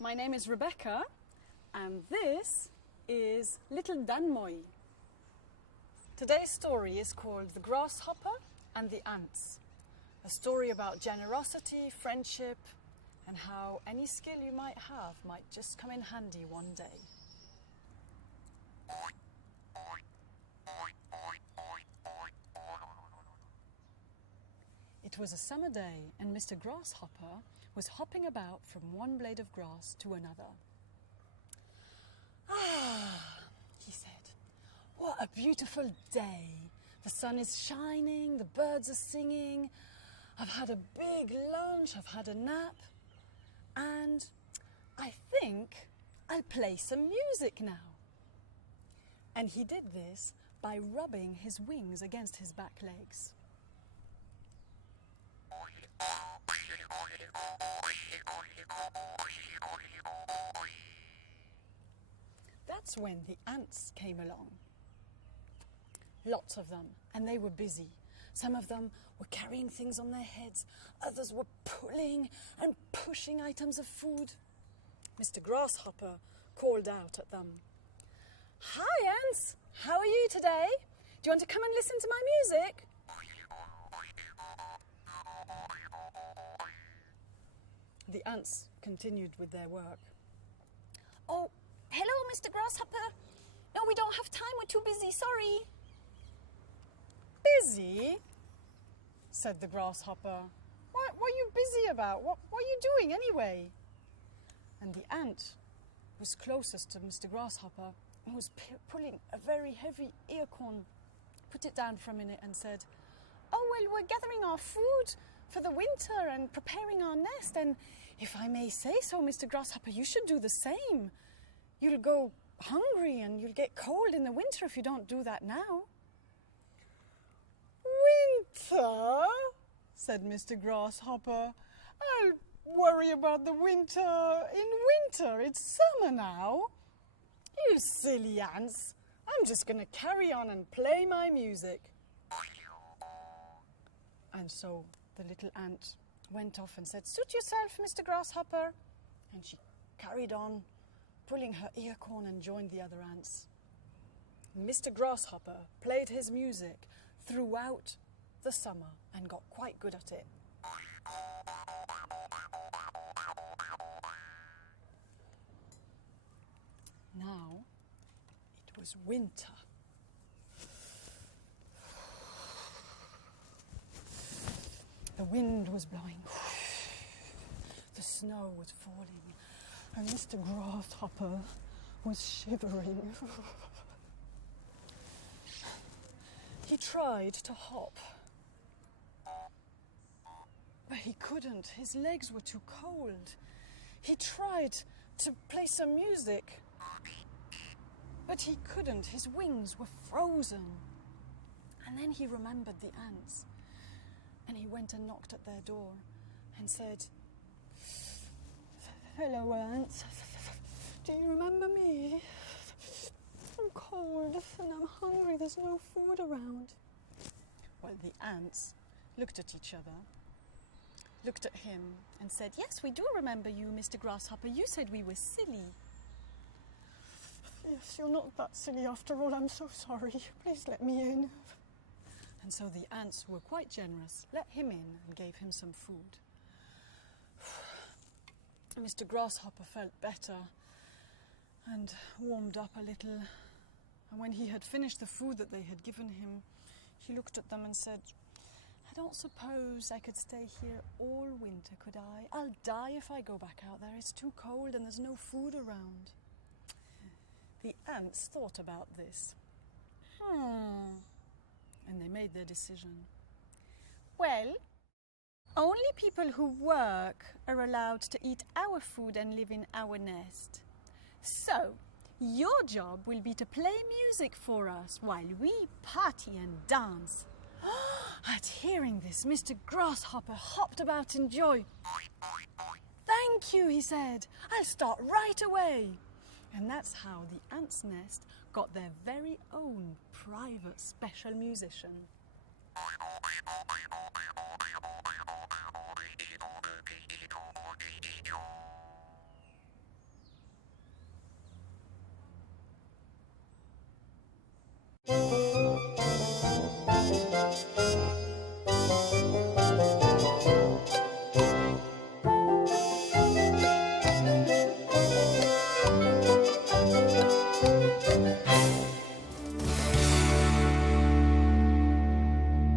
My name is Rebecca, and this is Little Danmoy. Today's story is called The Grasshopper and the Ants, a story about generosity, friendship, and how any skill you might have might just come in handy one day. It was a summer day, and Mr. Grasshopper was hopping about from one blade of grass to another. "Ah," he said, "what a beautiful day. The sun is shining, the birds are singing. I've had a big lunch, I've had a nap, and I think I'll play some music now." And he did this by rubbing his wings against his back legs. That's when the ants came along. Lots of them, and they were busy. Some of them were carrying things on their heads, others were pulling and pushing items of food. Mr. Grasshopper called out at them, "Hi, ants! How are you today? Do you want to come and listen to my music?" The ants continued with their work. "Oh, hello, Mr. Grasshopper. No, we don't have time. We're too busy. Sorry." "Busy?" said the grasshopper. What are you busy about? What are you doing anyway?" And the ant was closest to Mr. Grasshopper and was pulling a very heavy earcorn, put it down for a minute and said, "Oh, well, we're gathering our food for the winter and preparing our nest, and if I may say so, Mr. Grasshopper, you should do the same. You'll go hungry and you'll get cold in the winter if you don't do that now." "Winter?" said Mr. Grasshopper. "I'll worry about the winter in winter. It's summer now. You silly ants. I'm just going to carry on and play my music." And so the little ant went off and said, "Suit yourself, Mr. Grasshopper." And she carried on, pulling her earcorn, and joined the other ants. Mr. Grasshopper played his music throughout the summer and got quite good at it. Now it was winter. The wind was blowing. The snow was falling. And Mr. Grasshopper was shivering. He tried to hop, but he couldn't. His legs were too cold. He tried to play some music, but he couldn't. His wings were frozen. And then he remembered the ants, and he went and knocked at their door and said, "Hello, ants. Do you remember me? I'm cold and I'm hungry. There's no food around." Well, the ants looked at each other, looked at him and said, "Yes, we do remember you, Mr. Grasshopper. You said we were silly." "Yes, you're not that silly after all. I'm so sorry. Please let me in." And so the ants were quite generous, let him in and gave him some food. Mr. Grasshopper felt better and warmed up a little. And when he had finished the food that they had given him, he looked at them and said, "I don't suppose I could stay here all winter, could I? I'll die if I go back out there. It's too cold and there's no food around." The ants thought about this. And they made their decision. "Well, only people who work are allowed to eat our food and live in our nest. So, your job will be to play music for us while we party and dance." At hearing this, Mr. Grasshopper hopped about in joy. "Thank you," he said. "I'll start right away." And that's how the ants' nest got their very own private special musician.